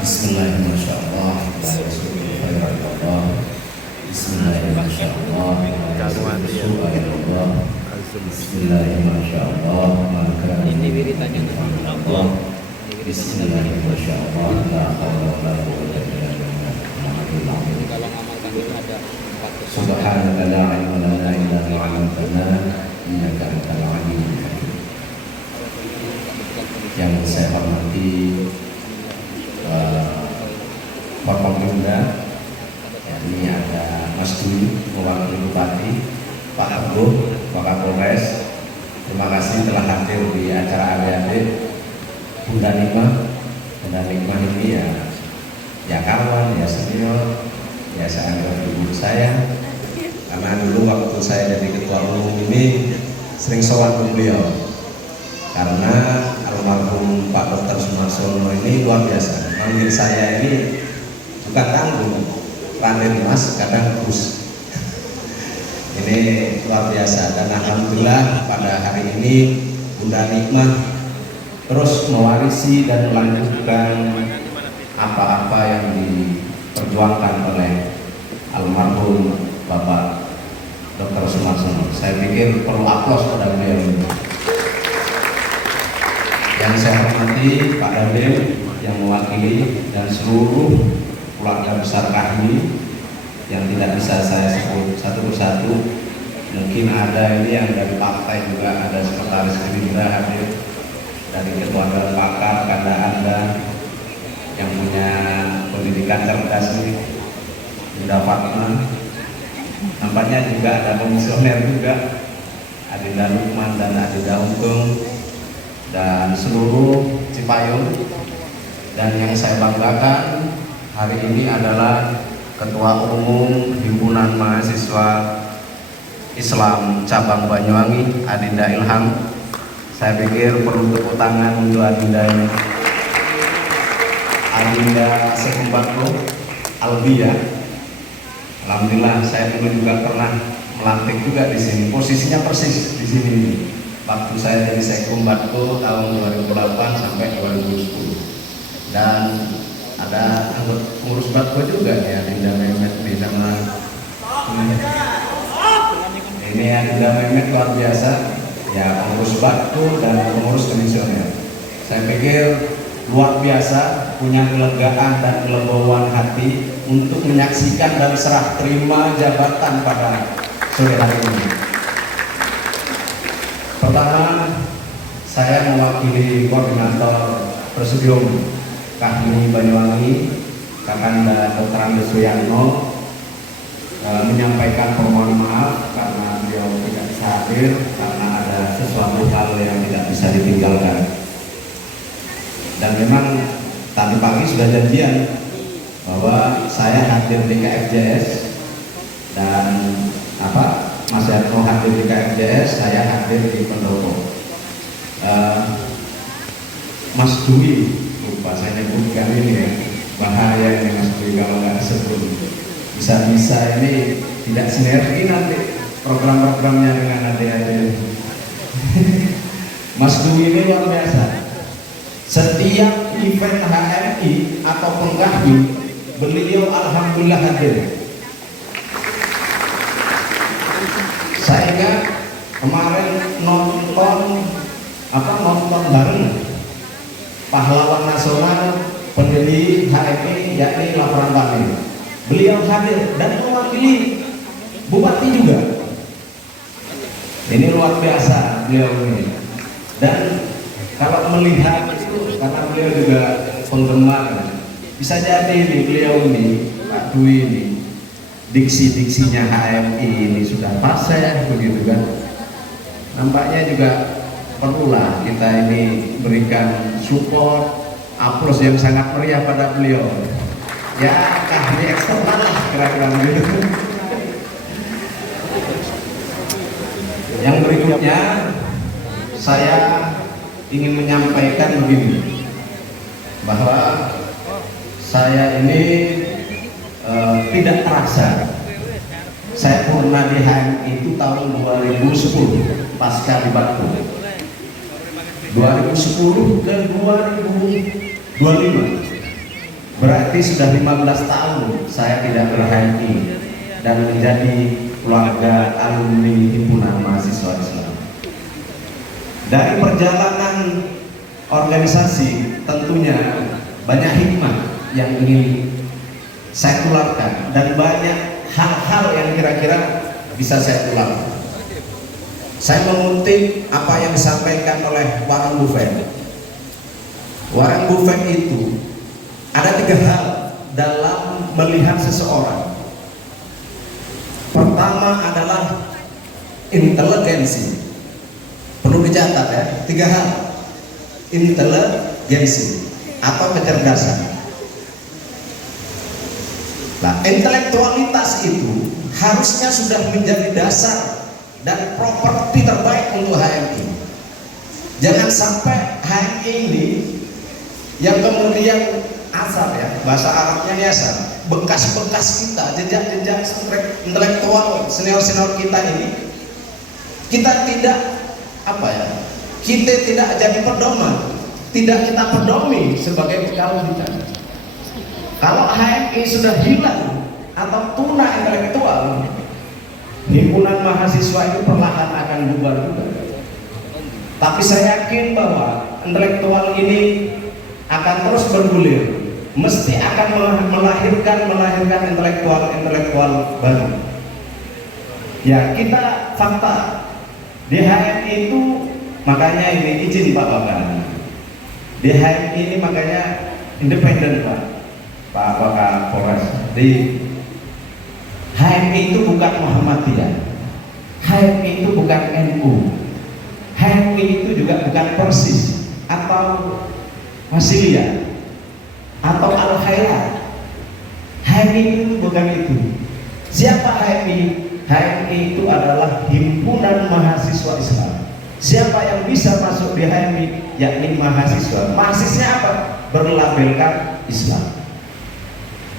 Bismillahirrahmanirrahim. Bismillahirrahmanirrahim. Bismillahirrahmanirrahim. Ini wiridanya Allah. Bismillahirrahmanirrahim. Kalau ngamalkan itu ada 4 Subhanaka la ilma lana illa ma 'allamtana innaka antal alimul hakim. Yang saya hormati Forkopimda, ini ada Mas Dwi mewakili Bupati, Pak Abdul, Pak Kapolres. Terima kasih telah hadir di acara adik-adik Bunda Nikmah. Bunda Nikmah ini ya kawan, ya senior, ya saya anggap ibu saya. Karena dulu waktu saya jadi ketua umum ini sering sowan ke beliau. Karena almarhum Pak Dr. Sumarsono ini luar biasa. Manggil saya ini bukan tanggung, Raden Mas, kadang Gus. Ini luar biasa dan alhamdulillah pada hari ini Bunda Nikmah terus mewarisi dan melanjutkan apa-apa yang diperjuangkan oleh almarhum Bapak Dr. Sumarsono. Saya pikir perlu aplaus pada beliau. Yang saya hormati Pak Dandim yang mewakili dan seluruh keluarga besar kami yang tidak bisa saya sebut satu persatu. Mungkin ada ini yang dari partai juga, ada sekretaris Gerindra hadir, dari ketua dewan pakar, karena Anda yang punya pendidikan cerdas ini Bunda Fatma. Nampaknya juga ada komisioner juga, Adinda Lukman dan Adinda Untung dan seluruh Cipayung. Dan yang saya banggakan hari ini adalah Ketua Umum Himpunan Mahasiswa Islam Cabang Banyuwangi, Adinda Ilham. Saya pikir perlu tepuk tangan untuk Adinda ini. Adinda Sekumbatko Albia. Alhamdulillah saya dulu juga pernah melantik juga di sini. Posisinya persis di sini. Waktu saya jadi Sekumbatko tahun 2008 sampai 2010. Dan ada anggota pengurus Batko juga ya, Adinda Mehmet di sama ini Adinda Mehmet luar biasa ya, pengurus Batko dan pengurus komisioner. Saya pikir luar biasa, punya kelegaan dan kelegowoan hati untuk menyaksikan dan serah terima jabatan pada sore hari ini. Pertama, saya mewakili koordinator Presidium Kahmi Banyuwangi, Kakanda Dr. Andes Wiyatno, menyampaikan permohonan maaf karena beliau tidak bisa hadir karena ada sesuatu hal yang tidak bisa ditinggalkan. Dan memang tadi pagi sudah janjian bahwa saya hadir di KFJS dan Mas Yatno hadir di KFJS, saya hadir di Pendopo. Mas Dwi, lupa saya nyebutkan ini ya, bahaya ini Mas Dwi kalau nggak sebut. Bisa-bisa ini tidak sinergi nanti program-programnya dengan adik-adik. Mas Dwi ini luar biasa. Setiap event HMI atau penggahi, beliau alhamdulillah hadir. Saya ingat kemarin nonton bareng pahlawan nasional pendiri HMI yakni Laporan Kami. Beliau hadir dan mewakili bupati juga. Ini luar biasa beliau ini. Dan kalau melihat itu, karena beliau juga penggemar, bisa jadi ini beliau ini Pak Dwi ini diksi-diksinya HMI ini sudah fase begitu kan. Nampaknya juga perlulah kita ini berikan support, aplaus yang sangat meriah pada beliau. Ya, kahmi eksternal lah kira-kira begitu. Yang berikutnya saya ingin menyampaikan begini, bahwa saya ini tidak terasa saya pernah di HMI itu tahun 2010 pasca di Batu. 2010 ke 2025 Berarti sudah 15 tahun saya tidak ber-HMI dan menjadi keluarga alumni Himpunan Mahasiswa Islam. Dari perjalanan organisasi tentunya banyak hikmah yang ingin saya tularkan dan banyak hal-hal yang kira-kira bisa saya tularkan. Saya mengutip apa yang disampaikan oleh Warren Buffett. Warren Buffett itu ada 3 hal dalam melihat seseorang. Pertama adalah inteligensi. Perlu dicatat ya, 3 hal. Inteligensi atau kecerdasan. Nah, intelektualitas itu harusnya sudah menjadi dasar dan properti terbaik untuk HMI. Jangan sampai HMI ini yang kemudian asal ya, bahasa Arabnya ini asal, bekas-bekas kita, jejak-jejak intelektual senior-senior kita ini, kita tidak kita tidak jadi pedoman, tidak kita pedomi sebagai bekal kita. Kalau HMI sudah hilang atau tuna intelektual, himpunan mahasiswa itu perlahan akan bubar juga. Tapi saya yakin bahwa intelektual ini akan terus bergulir, mesti akan melahirkan intelektual baru. Ya, kita fakta di HMI itu, makanya ini izin Pak Wakil, di HMI ini makanya independen Pak Wakapolres. Di HMI itu bukan Muhammadiyah, HMI itu bukan NU, HMI itu juga bukan Persis atau Wasiliyah atau Al-Khairat. HMI itu bukan itu. Siapa HMI? HMI itu adalah Himpunan Mahasiswa Islam. Siapa yang bisa masuk di HMI? Yakni mahasiswa. Mahasiswa apa? Berlabelkan Islam.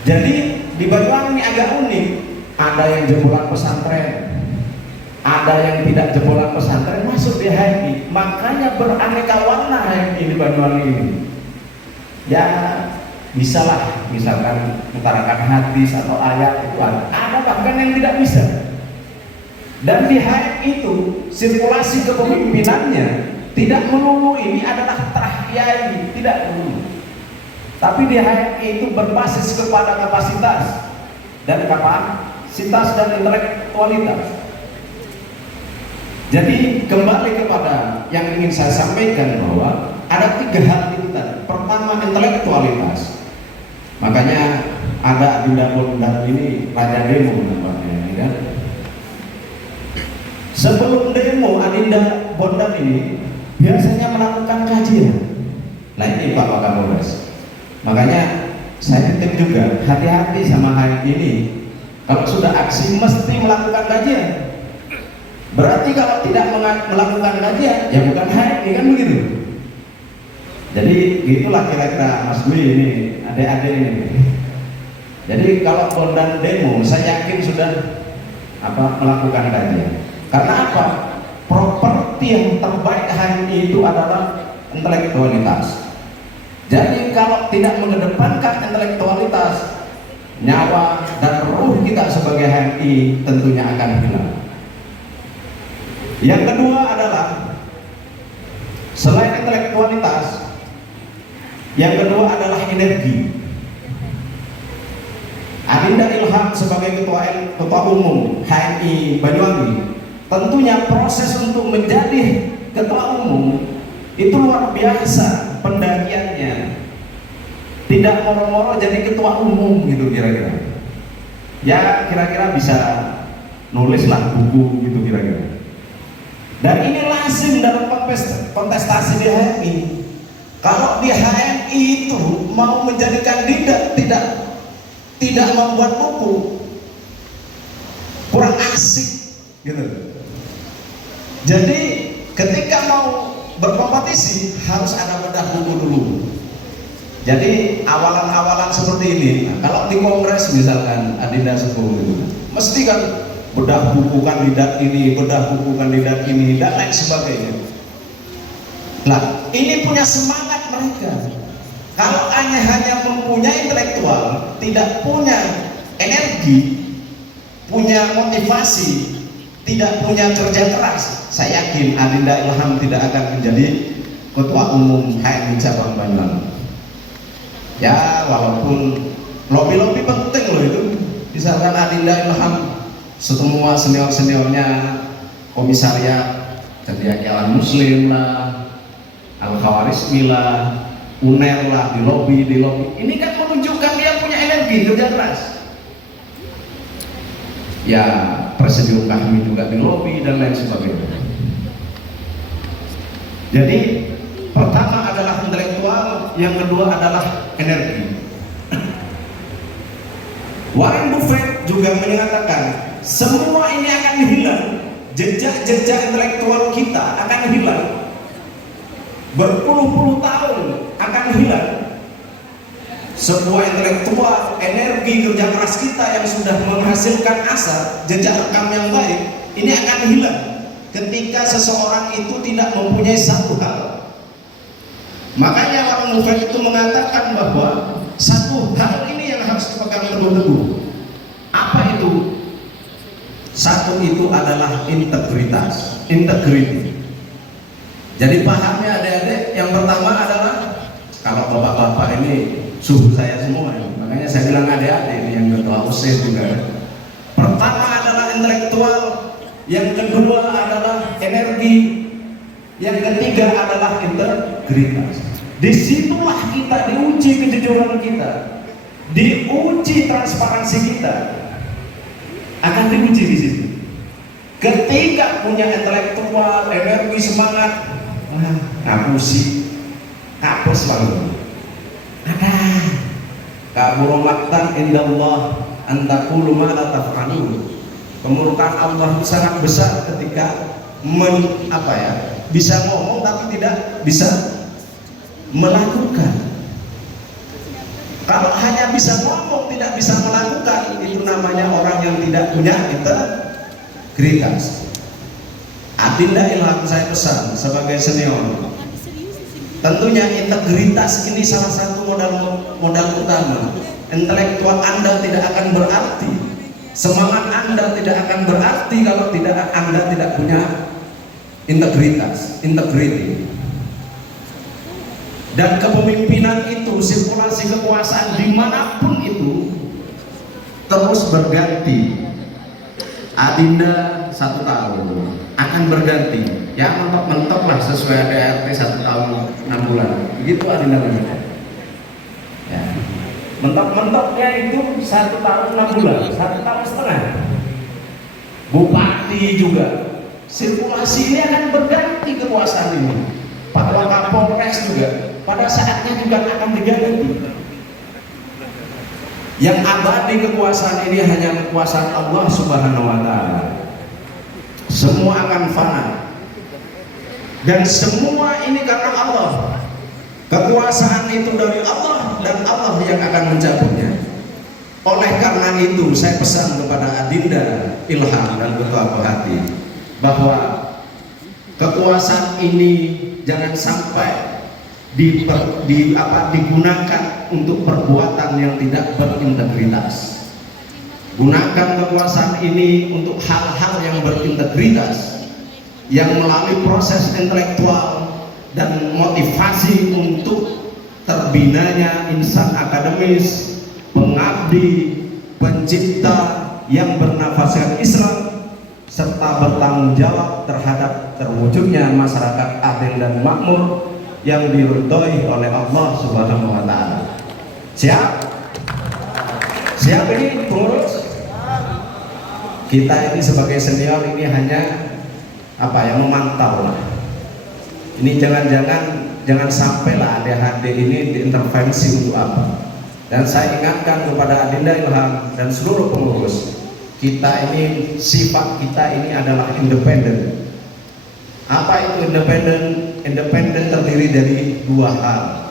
Jadi di Banyuwangi ini agak unik. Ada yang jebolan pesantren, ada yang tidak jebolan pesantren masuk di HMI. Makanya beraneka warna HMI di Banyuwangi ini. Ya bisalah, misalkan utarakan hadis atau ayat itu ada bahkan yang tidak bisa. Dan di HMI itu sirkulasi kepemimpinannya tidak melulu ini adalah terah kiai, tidak melulu. Tapi di HMI itu berbasis kepada kapasitas dan intelektualitas. Jadi kembali kepada yang ingin saya sampaikan bahwa ada 3 hal itu tadi. Pertama, intelektualitas. Makanya ada Adinda Bondan ini raja demo namanya, ini kan. Sebelum demo Adinda Bondan ini biasanya melakukan kajian. Nah ini Pak Wakapolres. Makanya saya titip juga, hati-hati sama HMI ini. Kalau sudah aksi mesti melakukan kajian. Berarti kalau tidak melakukan kajian, ya bukan HMI, kan begitu. Jadi gitulah kira-kira Mas Dwi ini, adik-adik ini. Jadi kalau Bondan demo, saya yakin sudah melakukan kajian. Karena apa? Properti yang terbaik HMI itu adalah intelektualitas. Jadi kalau tidak mengedepankan intelektualitas, nyawa dan ruh kita sebagai HMI tentunya akan hilang. Yang kedua adalah selain intelektualitas, yang kedua adalah energi. Adinda Ilham sebagai ketua umum HMI Banyuwangi, tentunya proses untuk menjadi ketua umum itu luar biasa pendakiannya. Tidak moro-moro jadi ketua umum gitu kira-kira. Ya kira-kira bisa nulislah buku gitu kira-kira. Dan ini lazim dalam kontestasi di HMI. Kalau di HMI itu mau menjadi kandidat tidak membuat buku, kurang asik gitu. Jadi ketika mau berkompetisi harus ada bedah buku dulu. Jadi awalan-awalan seperti ini, kalau di kongres misalkan Adinda Sepuh gitu, mesti kan bedah buku kandidat ini, bedah buku kandidat ini, dan lain sebagainya. Nah, ini punya semangat mereka. Kalau hanya mempunyai intelektual, tidak punya energi, punya motivasi, tidak punya kerja keras, saya yakin Adinda Ilham tidak akan menjadi ketua umum HMI cabang Bandung. Ya, walaupun lobby-lobby penting loh itu. Misalkan Adinda Ilham semua senior-seniornya komisariat jadi Jalan Muslim lah, Al-Khawarizmi lah, UNER lah, di lobby. Ini kan menunjukkan dia punya energi, kerja keras. Ya, Presidium kami juga di lobby dan lain sebagainya. Jadi pertama adalah intelektual, yang kedua adalah energi. Warren Buffett juga menyatakan semua ini akan hilang, jejak-jejak intelektual kita akan hilang, berpuluh-puluh tahun akan hilang. Sebuah intelektual, energi kerja keras kita yang sudah menghasilkan asar, jejak rekam yang baik, ini akan hilang ketika seseorang itu tidak mempunyai satu hal. Makanya Warren Buffett itu mengatakan bahwa satu hal ini yang harus dipegang teguh-teguh. Apa itu? Satu itu adalah integritas, integrity. Jadi pahamnya adik-adik, yang pertama adalah, kalau bapak-bapak ini suhu saya semua ya. Makanya saya bilang adik-adik ini yang ketua OSIS juga. Pertama adalah intelektual, yang kedua adalah energi, yang ketiga adalah integritas. Disitulah kita diuji kejujuran kita, diuji transparansi kita, akan diuji di situ. Ketika punya intelektual, energi, semangat, ngapusi, kapus lalu. Ada kabur maktan indallah antakulu ma la taf'alun. Kemurkaan Allah itu sangat besar ketika bisa ngomong tapi tidak bisa melakukan. Kalau hanya bisa ngomong tidak bisa melakukan, itu namanya orang yang tidak punya integritas. Adinda Ilham saya pesan sebagai senior, tentunya integritas ini salah satu modal utama. Intelektual Anda tidak akan berarti, semangat Anda tidak akan berarti kalau Anda tidak punya integritas, integrity. Dan kepemimpinan itu, sirkulasi kekuasaan dimanapun itu terus berganti. Adinda 1 tahun akan berganti, ya mentok-mentok lah sesuai ADRT 1 tahun 6 bulan. Begitu Adinda berganti. Ya. Mentok-mentoknya itu 1 tahun 6 bulan, 1 tahun setengah. Bupati juga, sirkulasi ini akan berganti kekuasaan ini. Pak Wakapolres juga pada saatnya juga akan diganti. Yang abadi kekuasaan ini hanya kekuasaan Allah Subhanahu wa Ta'ala. Semua akan fana, dan semua ini karena Allah. Kekuasaan itu dari Allah, dan Allah yang akan mencabutnya. Oleh karena itu saya pesan kepada Adinda Ilham dan Ketua Hati bahwa kekuasaan ini jangan sampai digunakan untuk perbuatan yang tidak berintegritas. Gunakan kekuasaan ini untuk hal-hal yang berintegritas, yang melalui proses intelektual dan motivasi untuk terbinanya insan akademis, pengabdi, pencipta yang bernafaskan Islam, serta bertanggung jawab terhadap terwujudnya masyarakat adil dan makmur yang diridhoi oleh Allah Subhanahu wa Ta'ala. Siap? Siap ini pengurus? Kita ini sebagai senior ini hanya memantau lah. Ini jangan sampailah ADHD ini diintervensi untuk apa. Dan saya ingatkan kepada Adinda Ilham dan seluruh pengurus, kita ini, sifat kita ini adalah independen. Apa itu independen? Independen terdiri dari 2 hal,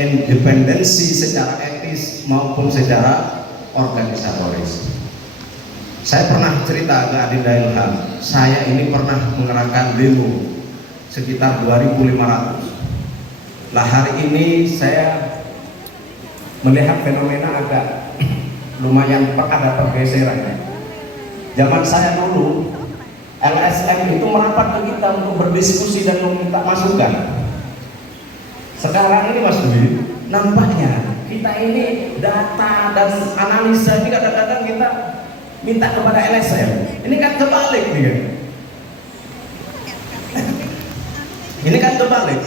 independensi secara etis maupun secara organisatoris. Saya pernah cerita ke Adinda Ilham, saya ini pernah mengerahkan demo sekitar 2.500. Lah hari ini saya melihat fenomena agak lumayan ada pergeseran. Zaman saya dulu, LSM itu merapat ke kita untuk berdiskusi dan meminta masukan. Sekarang ini Mas Dwi, nampaknya kita ini data dan analisa ini kadang-kadang kita minta kepada LSM. Ini kan kebalik nih kan? Ini kan kebalik.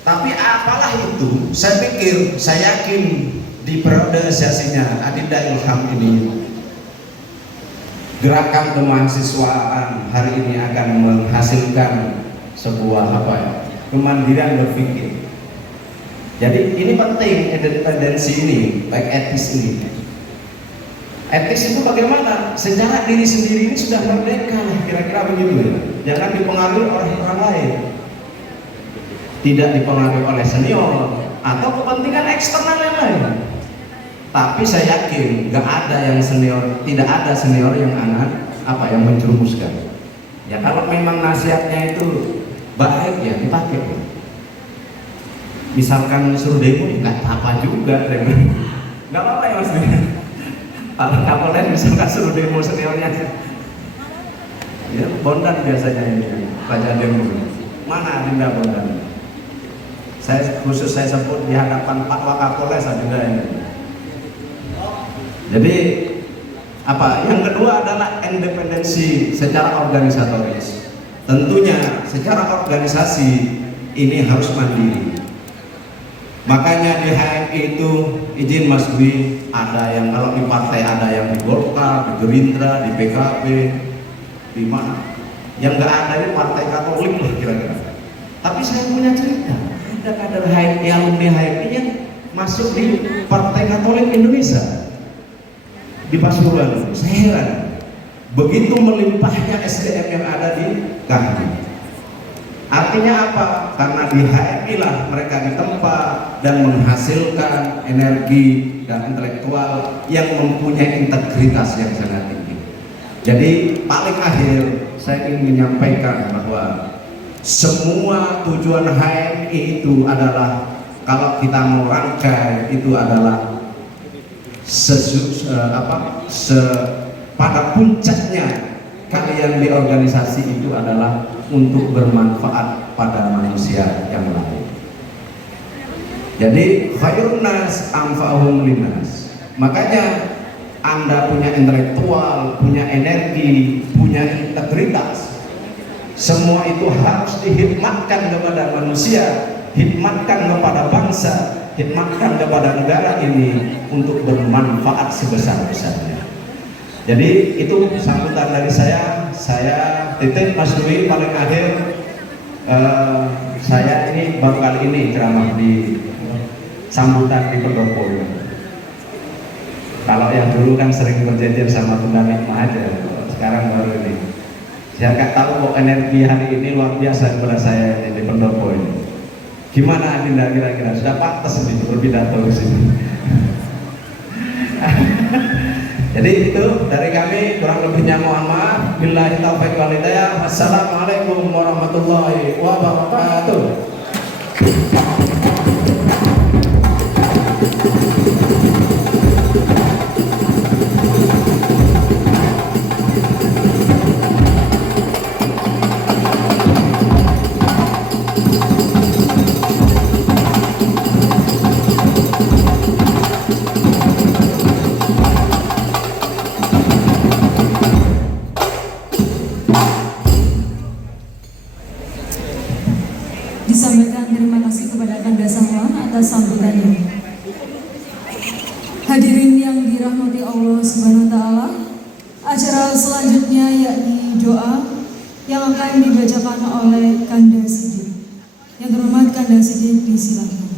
Tapi apalah itu, saya pikir, saya yakin di periode sesinya Adinda Ilham ini, gerakan kemahasiswaan hari ini akan menghasilkan sebuah kemandirian berpikir. Jadi ini penting, independensi ini, baik etis ini. Etis itu bagaimana? Secara diri sendiri ini sudah merdeka, kira-kira begitu ya. Jangan dipengaruhi oleh orang lain, tidak dipengaruhi oleh senior atau kepentingan eksternal yang lain. Tapi saya yakin nggak ada yang senior, tidak ada senior yang yang menjerumuskan. Ya kalau memang nasihatnya itu baik ya dipakai. Misalkan suruh demo, nggak apa-apa juga, nggak apa-apa ya Mas. Kalau Kapolres misalkan suruh demo seniornya, ya Bondan biasanya ini baca demo. Mana Adinda Bondan? Saya sebut di hadapan Pak Wakapolres Adinda ini. Jadi yang kedua adalah independensi secara organisatoris. Tentunya secara organisasi ini harus mandiri. Makanya di HMI itu izin Mas Dwi, ada yang kalau di partai ada yang di Golkar, di Gerindra, di PKB, di mana? Yang nggak ada ini partai Katolik lah kira-kira. Tapi saya punya cerita, ada kader HMI, alumni HMI yang masuk di Partai Katolik Indonesia di Pasuruan. Saya heran, begitu melimpahnya SDM yang ada di KHI. Artinya apa? Karena di HMI lah mereka ditempa dan menghasilkan energi dan intelektual yang mempunyai integritas yang sangat tinggi. Jadi paling akhir saya ingin menyampaikan bahwa semua tujuan HMI itu adalah, kalau kita mau rangkai, itu adalah pada puncaknya kalian di organisasi itu adalah untuk bermanfaat pada manusia yang lain. Jadi khairun nas anfa'uhum linnas. Makanya Anda punya intelektual, punya energi, punya integritas, semua itu harus dihikmatkan kepada manusia, hikmatkan kepada bangsa, hikmatkan kepada negara ini untuk bermanfaat sebesar-besarnya. Jadi itu sambutan dari saya titip Mas Dwi. Paling akhir, saya ini baru kali ini ceramah di sambutan di pendopo. Kalau yang dulu kan sering berjejer sama Bunda Nikmah aja, sekarang baru ini. Saya nggak tahu kok energi hari ini luar biasa kepada saya ini di pendopo ini. Gimana Adinda kira-kira? Sudah pantas ini berpidato di sini. Jadi itu dari kami, kurang lebihnya mohon maaf. Billahi taufiq wal hidayah. Wassalamualaikum warahmatullahi wabarakatuh. Disampaikan terima kasih kepada Kanda Samwan atas sambutannya. Hadirin yang dirahmati Allah Subhanahu wa taala, acara selanjutnya yakni doa yang akan dibacakan oleh Kanda Siddiq. Yang terhormat Kanda Siddiq, disilakan.